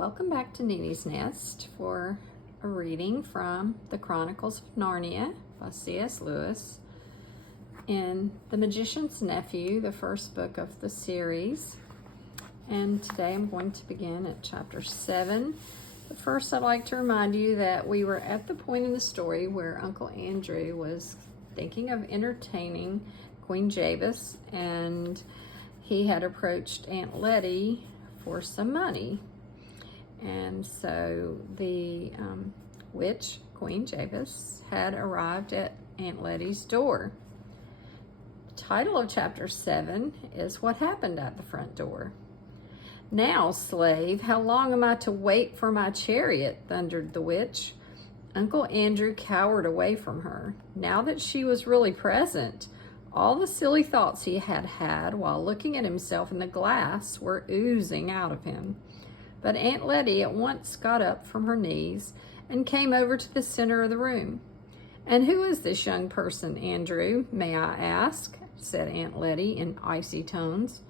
Welcome back to Nene's Nest for a reading from the Chronicles of Narnia by C.S. Lewis in The Magician's Nephew, the first book of the series. And today I'm going to begin at chapter 7. But first, I'd like to remind you that we were at the point in the story where Uncle Andrew was thinking of entertaining Queen Jabis, and he had approached Aunt Letty for some money. And so the witch, Queen Jabis, had arrived at Aunt Letty's door. The title of chapter 7 is What Happened at the Front Door. "Now, slave, how long am I to wait for my chariot?" thundered the witch. Uncle Andrew cowered away from her. Now that she was really present, all the silly thoughts he had had while looking at himself in the glass were oozing out of him. But Aunt Letty at once got up from her knees and came over to the center of the room. "And who is this young person, Andrew, may I ask?" said Aunt Letty in icy tones.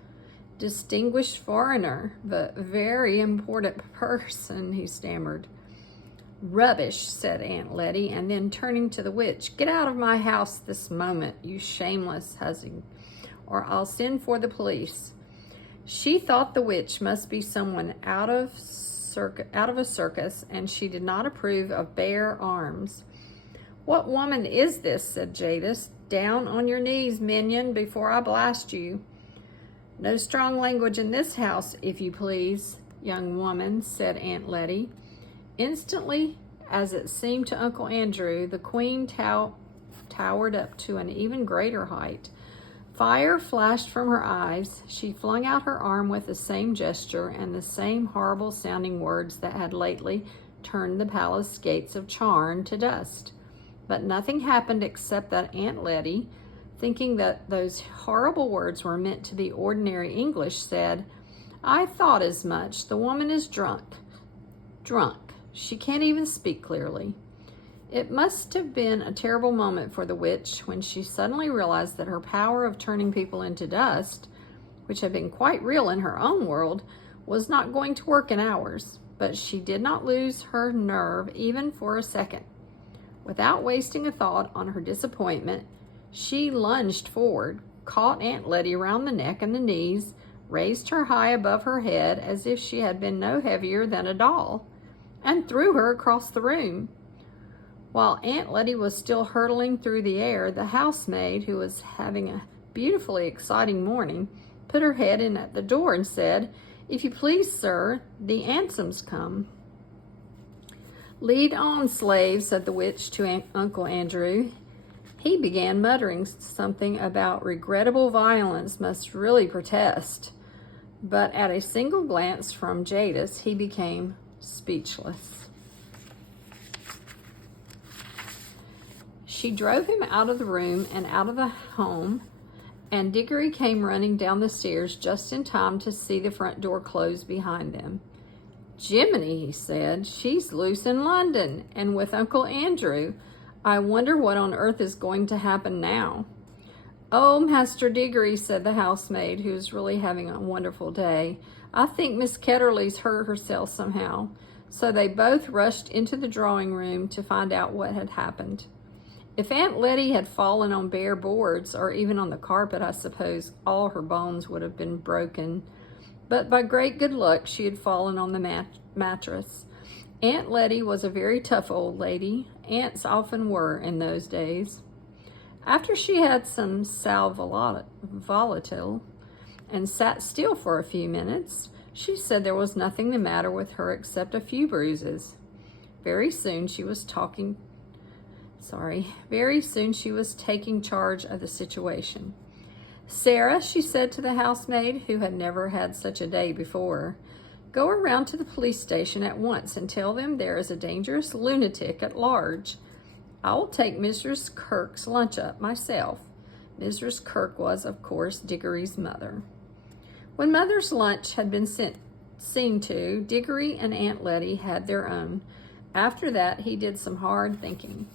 "Distinguished foreigner, but very important person," he stammered. "Rubbish," said Aunt Letty, and then turning to the witch, "Get out of my house this moment, you shameless hussy, or I'll send for the police." She thought the witch must be someone out of a circus, and she did not approve of bare arms. "What woman is this?" said Jabis. "Down on your knees, minion, before I blast you." "No strong language in this house, if you please, young woman," said Aunt Letty. Instantly, as it seemed to Uncle Andrew, the queen towered up to an even greater height. Fire flashed from her eyes. She flung out her arm with the same gesture and the same horrible-sounding words that had lately turned the palace gates of Charn to dust. But nothing happened except that Aunt Letty, thinking that those horrible words were meant to be ordinary English, said, "I thought as much. The woman is drunk. Drunk. She can't even speak clearly." It must have been a terrible moment for the witch when she suddenly realized that her power of turning people into dust, which had been quite real in her own world, was not going to work in ours. But she did not lose her nerve even for a second. Without wasting a thought on her disappointment, she lunged forward, caught Aunt Letty around the neck and the knees, raised her high above her head as if she had been no heavier than a doll, and threw her across the room. While Aunt Letty was still hurtling through the air, the housemaid, who was having a beautifully exciting morning, put her head in at the door and said, "If you please, sir, the Ansem's come." "Lead on, slave," said the witch to Uncle Andrew. He began muttering something about regrettable violence, must really protest. But at a single glance from Jadis, he became speechless. She drove him out of the room and out of the home, and Digory came running down the stairs just in time to see the front door close behind them. "Jiminy," he said, "she's loose in London, and with Uncle Andrew. I wonder what on earth is going to happen now." "Oh, Master Digory," said the housemaid, who was really having a wonderful day, "I think Miss Ketterly's hurt herself somehow." So they both rushed into the drawing room to find out what had happened. If Aunt Letty had fallen on bare boards, or even on the carpet, I suppose all her bones would have been broken. But by great good luck, she had fallen on the mattress. Aunt Letty was a very tough old lady. Aunts often were in those days. After she had some sal volatile and sat still for a few minutes, she said there was nothing the matter with her except a few bruises. Very soon she was taking charge of the situation. "Sarah," she said to the housemaid, who had never had such a day before, "go around to the police station at once and tell them there is a dangerous lunatic at large. I will take Mrs. Kirk's lunch up myself." Mrs. Kirk was, of course, Digory's mother. When Mother's lunch had been seen to, Digory and Aunt Letty had their own. After that, he did some hard thinking.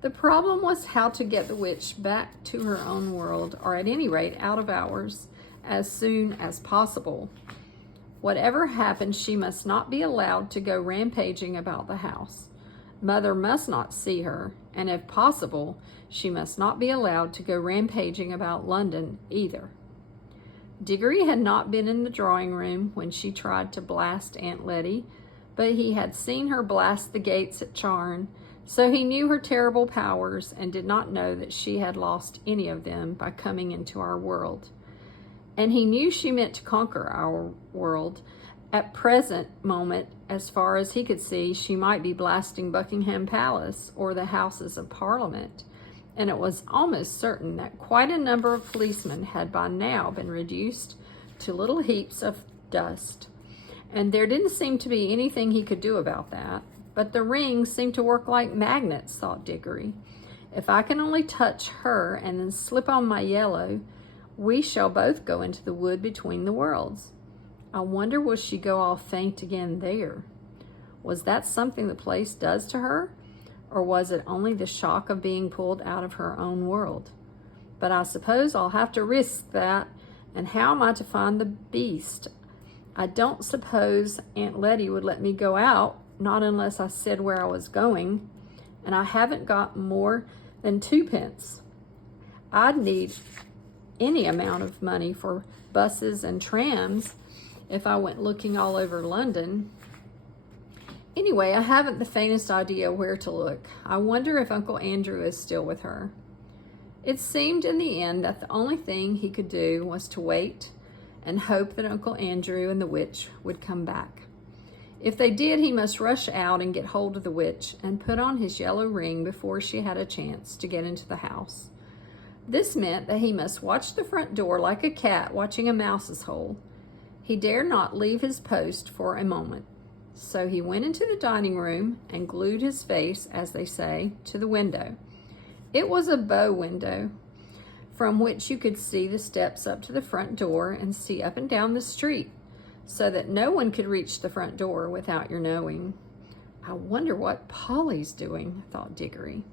The problem was how to get the witch back to her own world, or at any rate out of ours, as soon as possible. Whatever happens, she must not be allowed to go rampaging about the house. Mother must not see her, and if possible, she must not be allowed to go rampaging about London either. Digory had not been in the drawing room when she tried to blast Aunt Letty, but he had seen her blast the gates at Charn, so he knew her terrible powers and did not know that she had lost any of them by coming into our world. And he knew she meant to conquer our world. At present moment, as far as he could see, she might be blasting Buckingham Palace or the Houses of Parliament, and it was almost certain that quite a number of policemen had by now been reduced to little heaps of dust. And there didn't seem to be anything he could do about that. But the rings seemed to work like magnets, thought Digory. If I can only touch her and then slip on my yellow, we shall both go into the wood between the worlds. I wonder, will she go all faint again there? Was that something the place does to her? Or was it only the shock of being pulled out of her own world? But I suppose I'll have to risk that. And how am I to find the beast? I don't suppose Aunt Letty would let me go out, not unless I said where I was going, and I haven't got more than 2p. I'd need any amount of money for buses and trams if I went looking all over London. Anyway, I haven't the faintest idea where to look. I wonder if Uncle Andrew is still with her. It seemed in the end that the only thing he could do was to wait and hope that Uncle Andrew and the witch would come back. If they did, he must rush out and get hold of the witch and put on his yellow ring before she had a chance to get into the house. This meant that he must watch the front door like a cat watching a mouse's hole. He dared not leave his post for a moment. So he went into the dining room and glued his face, as they say, to the window. It was a bow window from which you could see the steps up to the front door and see up and down the street, so that no one could reach the front door without your knowing. I wonder what Polly's doing, thought Digory.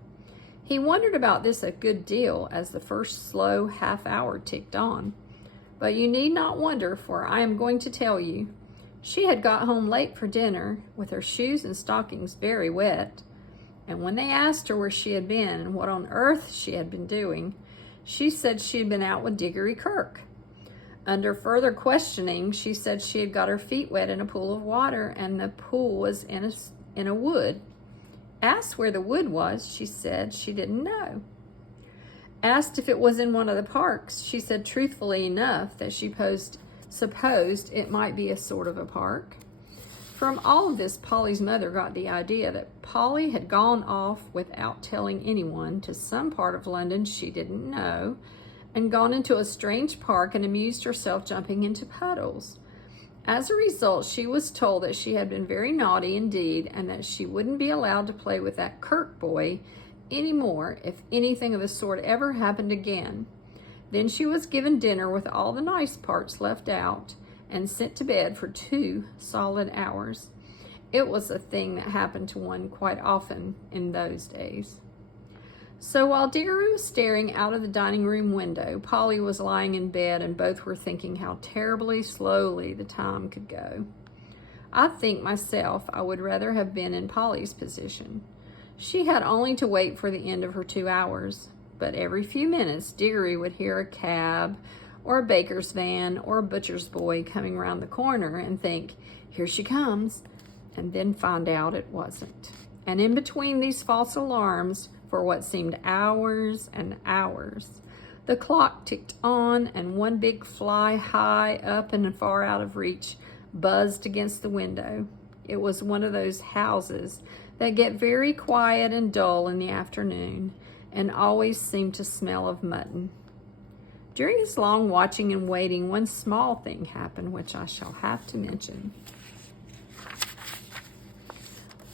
He wondered about this a good deal as the first slow half hour ticked on. But you need not wonder, for I am going to tell you. She had got home late for dinner, with her shoes and stockings very wet, and when they asked her where she had been and what on earth she had been doing, she said she had been out with Digory Kirke. Under further questioning, she said she had got her feet wet in a pool of water, and the pool was in a wood. Asked where the wood was, she said she didn't know. Asked if it was in one of the parks, she said truthfully enough that she supposed it might be a sort of a park. From all of this, Polly's mother got the idea that Polly had gone off without telling anyone to some part of London she didn't know, and gone into a strange park and amused herself jumping into puddles. As a result, she was told that she had been very naughty indeed, and that she wouldn't be allowed to play with that Kirke boy any more if anything of the sort ever happened again. Then she was given dinner with all the nice parts left out, and sent to bed for 2 solid hours. It was a thing that happened to one quite often in those days. So while Digory was staring out of the dining room window, Polly was lying in bed, and both were thinking how terribly slowly the time could go. I think myself I would rather have been in Polly's position. She had only to wait for the end of her 2 hours, but every few minutes Digory would hear a cab or a baker's van or a butcher's boy coming round the corner and think, here she comes, and then find out it wasn't. And in between these false alarms, for what seemed hours and hours, the clock ticked on, and one big fly high up and far out of reach buzzed against the window. It was one of those houses that get very quiet and dull in the afternoon and always seem to smell of mutton. During his long watching and waiting, one small thing happened, which I shall have to mention,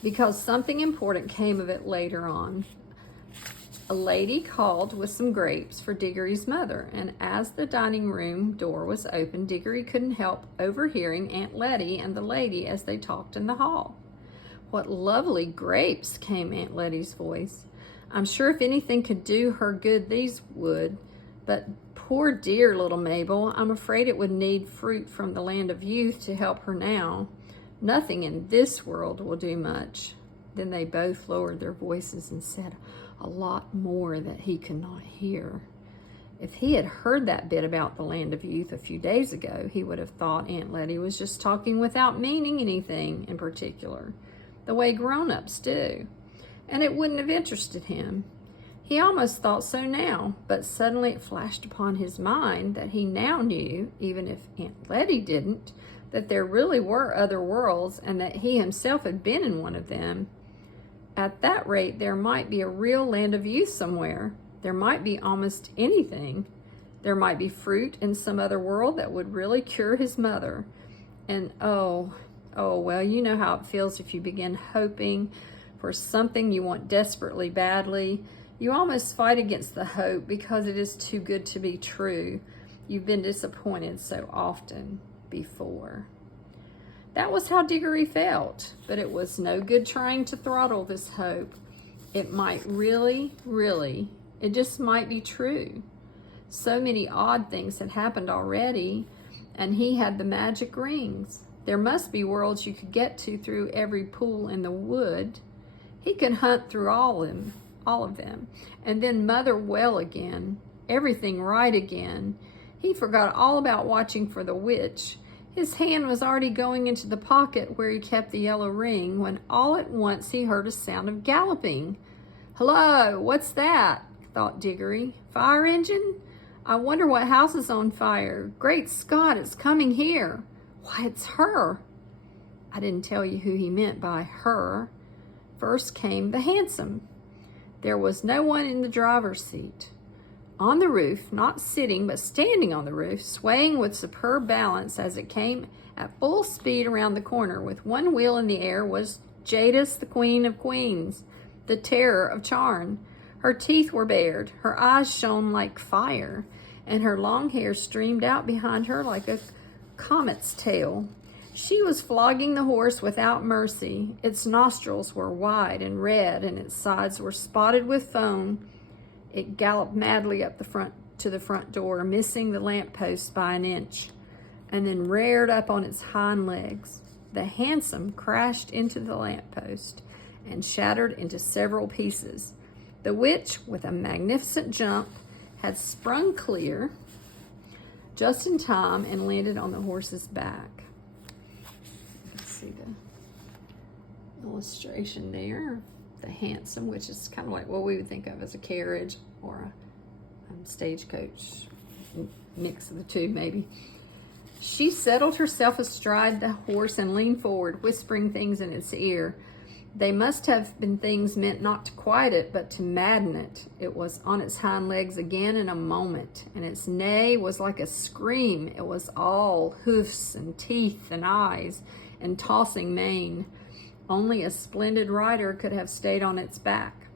because something important came of it later on. A lady called with some grapes for Digory's mother, and as the dining room door was open, Digory couldn't help overhearing Aunt Letty and the lady as they talked in the hall. What lovely grapes, came Aunt Letty's voice. I'm sure if anything could do her good, these would, but Poor dear little Mabel. I'm afraid it would need fruit from the land of youth to help her now. Nothing in this world will do much." Then they both lowered their voices and said a lot more that he could not hear. If he had heard that bit about the land of youth a few days ago, he would have thought Aunt Letty was just talking without meaning anything in particular, the way grown-ups do, and it wouldn't have interested him. He almost thought so now, but suddenly it flashed upon his mind that he now knew, even if Aunt Letty didn't, that there really were other worlds and that he himself had been in one of them. At that rate, there might be a real land of youth somewhere. There might be almost anything. There might be fruit in some other world that would really cure his mother. And well, you know how it feels if you begin hoping for something you want desperately badly. You almost fight against the hope because it is too good to be true. You've been disappointed so often before. That was how Digory felt, but it was no good trying to throttle this hope. It might really, it just might be true. So many odd things had happened already, and he had the magic rings. There must be worlds you could get to through every pool in the wood. He could hunt through all of them, and then mother well again, everything right again. He forgot all about watching for the witch. His hand was already going into the pocket where he kept the yellow ring when all at once he heard a sound of galloping. "Hello, what's that?" thought Digory. "Fire engine? I wonder what house is on fire. Great Scott, it's coming here. Why, it's her." I didn't tell you who he meant by her. First came the hansom. There was no one in the driver's seat. On the roof, not sitting but standing on the roof, swaying with superb balance as it came at full speed around the corner with one wheel in the air, was Jabis, the Queen of Queens, the terror of Charn. Her teeth were bared, her eyes shone like fire, and her long hair streamed out behind her like a comet's tail. She was flogging the horse without mercy. Its nostrils were wide and red, and its sides were spotted with foam. It galloped madly up to the front door, missing the lamppost by an inch, and then reared up on its hind legs. The hansom crashed into the lamppost and shattered into several pieces. The witch, with a magnificent jump, had sprung clear just in time and landed on the horse's back. Let's see the illustration there. The hansom, which is kind of like what we would think of as a carriage or a stagecoach, mix of the two maybe. She settled herself astride the horse and leaned forward, whispering things in its ear. They must have been things meant not to quiet it, but to madden it. It was on its hind legs again in a moment, and its neigh was like a scream. It was all hoofs and teeth and eyes and tossing mane. Only a splendid rider could have stayed on its back.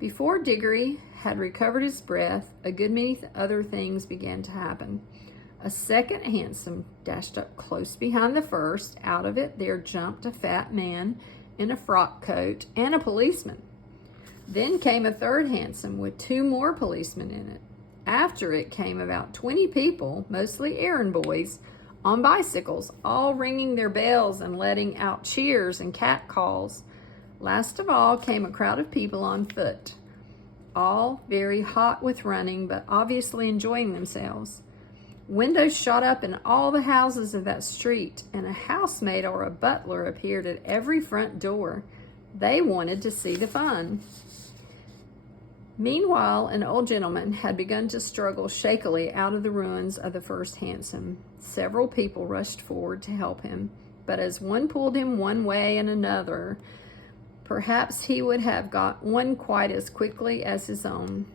Before Digory had recovered his breath, a good many other things began to happen. A second hansom dashed up close behind the first. Out of it there jumped a fat man in a frock coat and a policeman. Then came a third hansom with 2 more policemen in it. After it came about 20 people, mostly errand boys, on bicycles, all ringing their bells and letting out cheers and catcalls. Last of all came a crowd of people on foot, all very hot with running, but obviously enjoying themselves. Windows shot up in all the houses of that street, and a housemaid or a butler appeared at every front door. They wanted to see the fun. Meanwhile, an old gentleman had begun to struggle shakily out of the ruins of the first hansom. Several people rushed forward to help him, but as one pulled him one way and another, perhaps he would have got one quite as quickly as his own.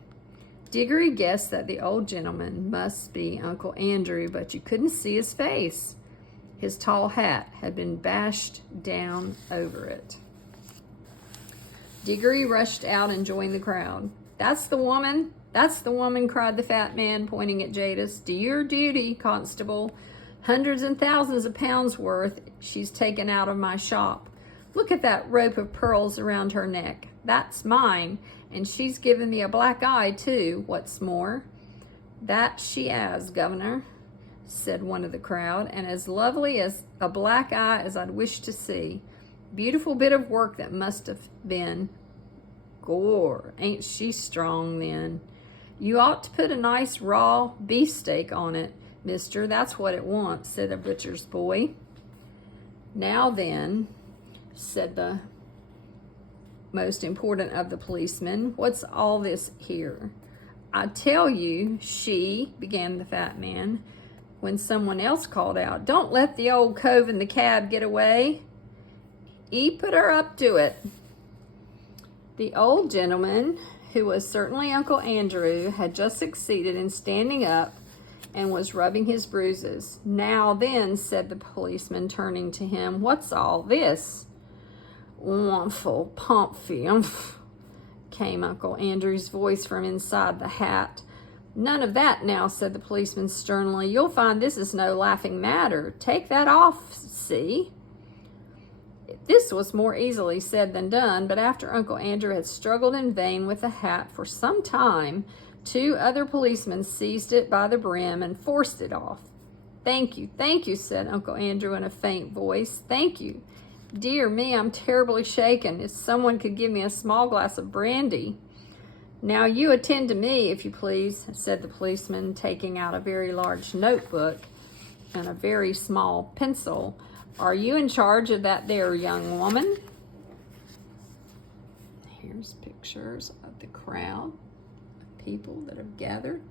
Digory guessed that the old gentleman must be Uncle Andrew, but you couldn't see his face. His tall hat had been bashed down over it. Digory rushed out and joined the crowd. "That's the woman! That's the woman!" cried the fat man, pointing at Jabis. "Do your duty, constable. Hundreds and thousands of pounds worth she's taken out of my shop. Look at that rope of pearls around her neck. That's mine, and she's given me a black eye, too, what's more." "That she as, Governor," said one of the crowd, "and as lovely as a black eye as I'd wish to see. Beautiful bit of work that must have been. Gor, ain't she strong then? You ought to put a nice raw beefsteak on it, mister. That's what it wants," said a butcher's boy. "Now then," said the most important of the policemen, "what's all this here?" "I tell you, she," began the fat man, when someone else called out, "Don't let the old cove in the cab get away. He put her up to it." The old gentleman, who was certainly Uncle Andrew, had just succeeded in standing up and was rubbing his bruises. "Now then," said the policeman, turning to him, "what's all this?" "Wonderful pumphy, came Uncle Andrew's voice from inside the hat. "None of that now," said the policeman sternly. "You'll find this is no laughing matter. Take that off, see?" This was more easily said than done, but after Uncle Andrew had struggled in vain with the hat for some time, two other policemen seized it by the brim and forced it off. Thank you," said Uncle Andrew in a faint voice. "Thank you. Dear me, I'm terribly shaken. If someone could give me a small glass of brandy." "Now you attend to me, if you please," said the policeman, taking out a very large notebook and a very small pencil. "Are you in charge of that there young woman?" Here's pictures of the crowd of people that have gathered.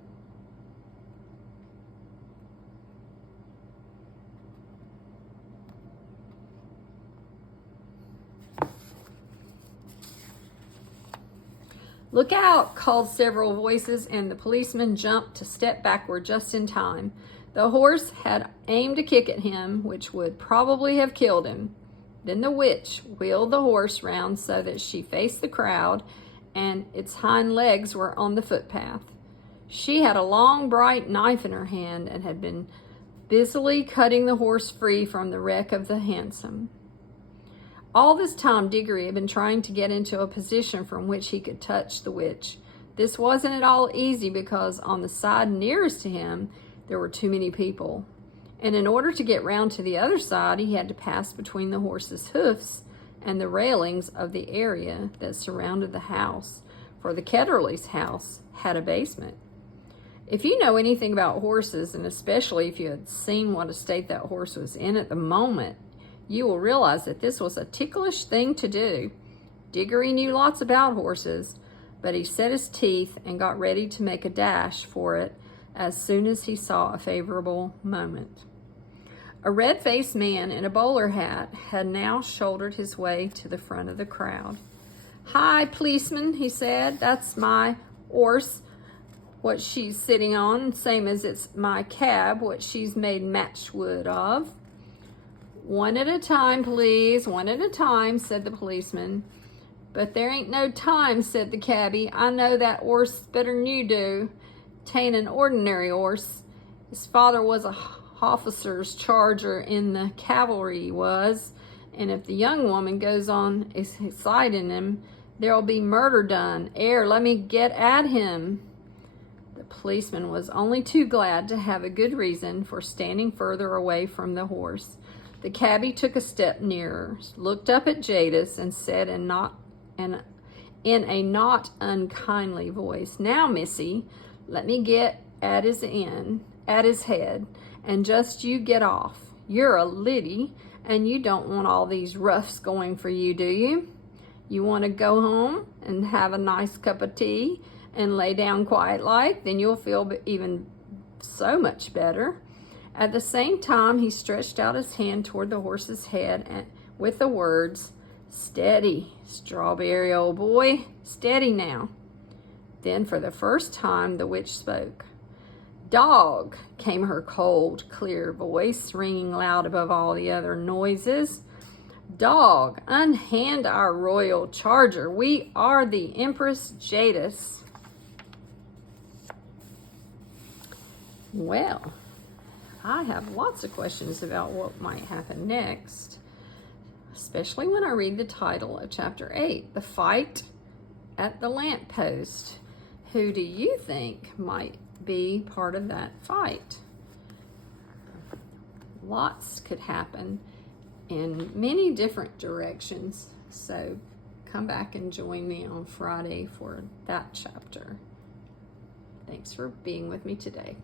"Look out," called several voices, and the policeman jumped to step backward just in time. The horse had aimed a kick at him, which would probably have killed him. Then the witch wheeled the horse round so that she faced the crowd, and its hind legs were on the footpath. She had a long, bright knife in her hand and had been busily cutting the horse free from the wreck of the hansom. All this time, Digory had been trying to get into a position from which he could touch the witch. This wasn't at all easy because on the side nearest to him, there were too many people. And in order to get round to the other side, he had to pass between the horse's hoofs and the railings of the area that surrounded the house, for the Ketterleys' house had a basement. If you know anything about horses, and especially if you had seen what a state that horse was in at the moment, you will realize that this was a ticklish thing to do. Digory knew lots about horses, but he set his teeth and got ready to make a dash for it as soon as he saw a favorable moment. A red-faced man in a bowler hat had now shouldered his way to the front of the crowd. "Hi, policeman," he said. "That's my 'orse, what she's sitting on, same as it's my cab, what she's made matchwood of." "One at a time, please, one at a time," said the policeman. "But there ain't no time," said the cabbie. "I know that 'orse better'n you do. 'Tain't an ordinary 'orse. His father was a officer's charger in the cavalry, he was, and if the young woman goes on exciting him, there'll be murder done. 'Ere, let me get at him." The policeman was only too glad to have a good reason for standing further away from the horse. The cabbie took a step nearer, looked up at Jadis, and said in a not unkindly voice, "Now, missy, let me get at his head, and just you get off. You're a liddy, and you don't want all these roughs going for you, do you? You want to go home and have a nice cup of tea and lay down quiet like, then you'll feel even so much better." At the same time, he stretched out his hand toward the horse's head and with the words, "Steady, Strawberry, old boy, steady now." Then for the first time, the witch spoke. "Dog," came her cold, clear voice, ringing loud above all the other noises. "Dog, unhand our royal charger. We are the Empress Jadis." Well, I have lots of questions about what might happen next, especially when I read the title of Chapter 8, The Fight at the Lamppost. Who do you think might be part of that fight. Lots could happen in many different directions. So come back and join me on Friday for that chapter. Thanks for being with me today.